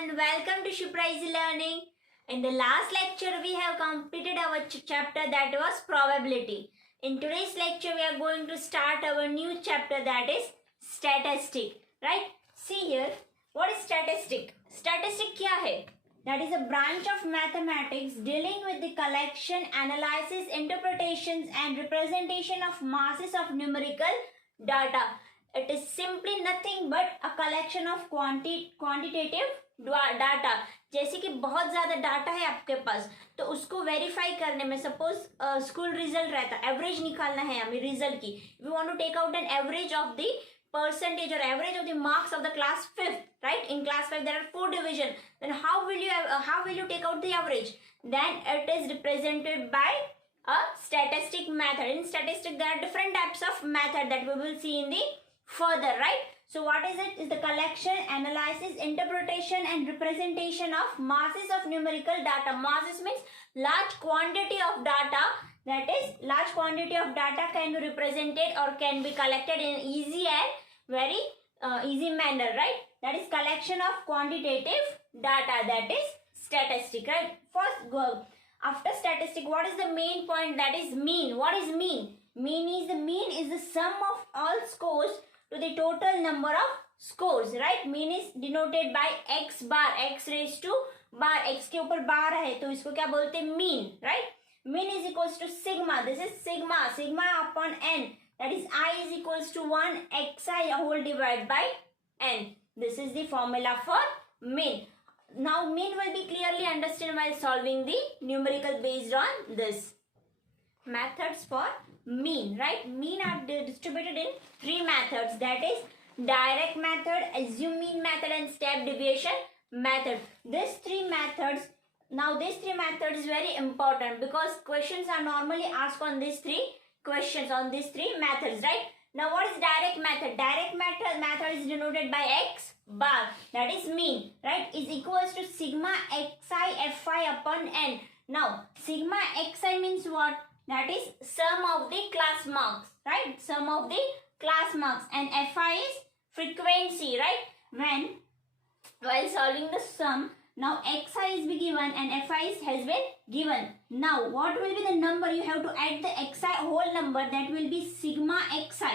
everyone, welcome to Shiprise Learning. In the last lecture we have completed our chapter that was probability. In today's lecture we are going to start our new chapter that is statistic, right? See here, what is statistic? Statistic क्या है? That is a branch of mathematics dealing with the collection, analysis, interpretations and representation of masses of numerical data. It is simply nothing but a collection of quantitative data. जैसे कि बहुत ज़्यादा data है आपके पास, तो उसको वेरीफाई करने में सपोज स्कूल रिजल्ट रहता है, एवरेज निकालना है हमें रिजल्ट की. We want to take out an average of the percentage or average of the marks of the class 5th, right? In class 5 there are 4 division. Then how will you take out the average? Then it is represented by a statistic method. In statistics there are different types of method that we will see in the further, right? So what is it? Is the collection, analysis, interpretation and representation of masses of numerical data. Masses means large quantity of data. That is, large quantity of data can be represented or can be collected in easy and very easy manner, right? That is collection of quantitative data. That is statistic, right? First, go after statistic. What is the main point? That is mean. What is mean? Mean is the sum of all scores to the total number of scores, right? Mean is denoted by x bar, x raised to bar. X के ऊपर bar है तो इसको क्या बोलते हैं? Mean, right? Mean is equals to sigma. This is sigma upon n. That is I is equals to 1 xi whole divided by n. This is the formula for mean. Now mean will be clearly understood while solving the numerical based on this. Methods for mean, right? Mean are distributed in 3 methods. That is direct method, assume mean method and step deviation method. These 3 methods. Now these 3 methods is very important because questions are normally asked on these 3 questions, on these 3 methods, right? Now what is direct method? Direct method is denoted by x bar, that is mean, right? Is equals to sigma xi fi upon n. Now sigma xi means what? That is sum of the class marks, right? Sum of the class marks, and fi is frequency, right? While solving the sum, now xi is be given and fi has been given. Now what will be the number? You have to add the xi whole number, that will be sigma xi,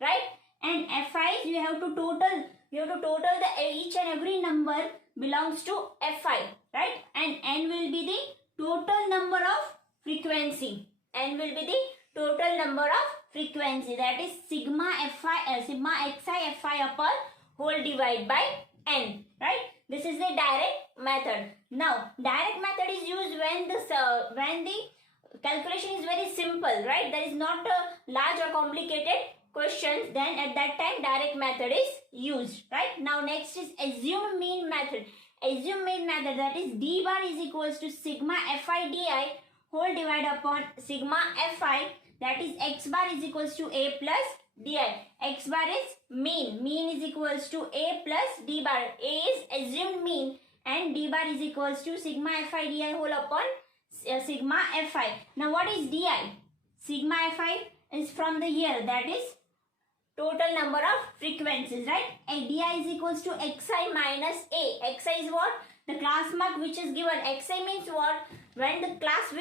right? And fi you have to total the each and every number belongs to fi, right? And n will be the total number of frequency. N will be the total number of frequency, that is sigma xi fi upon whole divided by n, right? This is the direct method. Now direct method is used when the calculation is very simple, right? There is not a large or complicated questions. Then at that time direct method is used, right? Now next is assume mean method. Assume mean method, that is d bar is equals to sigma fi di whole divided upon sigma fi, that is x bar is equals to a plus di. X bar is mean. Mean is equals to a plus d bar. A is assumed mean and d bar is equals to sigma fi di whole upon sigma fi. Now what is di? Sigma fi is from the year, that is total number of frequencies, right? And di is equals to xi minus a. Xi is what? The class mark which is given. Xi means what? When the class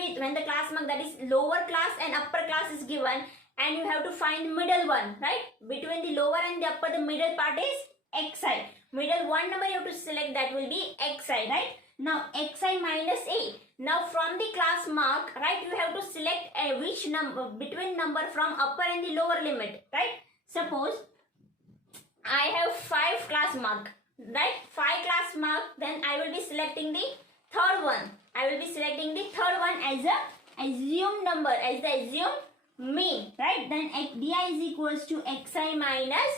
mark, that is lower class and upper class is given, and you have to find middle one, right? Between the lower and the upper, the middle part is xi. Middle one number you have to select, that will be xi, right? Now xi minus a. Now from the class mark, right, you have to select which number between number from upper and the lower limit, right? Suppose I have 5 class mark, right? 5 class mark, then I will be selecting the third one. I will be selecting the third one as a assumed number, as the assumed mean, right? Then di is equals to xi minus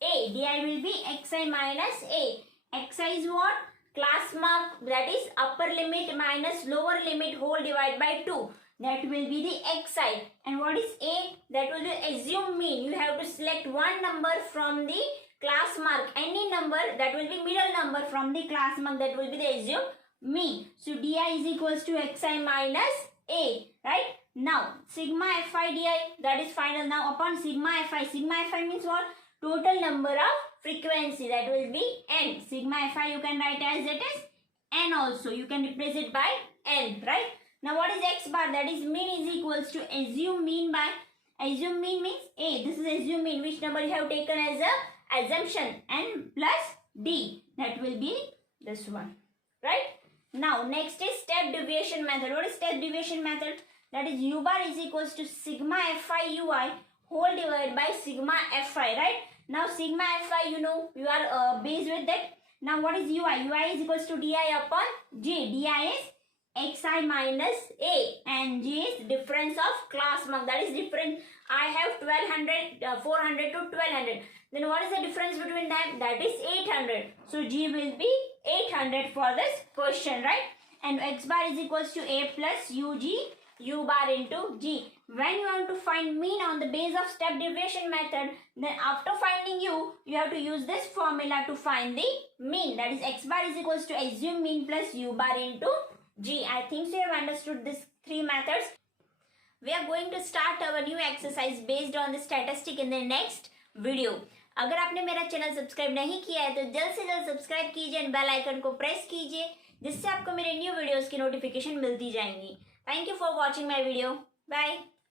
a. Di will be xi minus a. Xi is what? Class mark, that is upper limit minus lower limit whole divided by 2. That will be the xi. And what is a? That will be assumed mean. You have to select one number from the class mark. Any number that will be middle number from the class mark, that will be the assumed mean. So di is equals to xi minus a, right? Now sigma fi di, that is final. Now upon sigma fi means what? Total number of frequency, that will be N. Sigma Fi you can write as it is N also. You can replace it by N, right? Now what is X bar? That is mean is equals to assume mean by, assume mean means A. This is assume mean. Which number you have taken as a assumption? N plus D. That will be this one, right? Now next is step deviation method. What is step deviation method? That is U bar is equals to sigma Fi Ui whole divided by sigma Fi, right? Now sigma Fi, you know, you are based with that. Now what is Ui? Ui is equals to Di upon J. Di is Xi minus A and J is difference of class mark. That is different. I have 1200, 400 to 1200. Then what is the difference between them? That is 800. So G will be 800 for this question, right? And X bar is equals to A plus UG U bar into G. When you want to find mean on the base of step deviation method, then after finding U, you have to use this formula to find the mean. That is X bar is equals to assume mean plus U bar into G. I think so you have understood these three methods. We are going to start our new exercise based on the statistic in the next video. अगर आपने मेरा channel subscribe नहीं किया है तो जल्द से जल्द सब्सक्राइब कीजिए एंड बेल आइकन को प्रेस कीजिए, जिससे आपको मेरे न्यू वीडियोस की नोटिफिकेशन मिलती जाएंगी. Thank you for watching my video. Bye.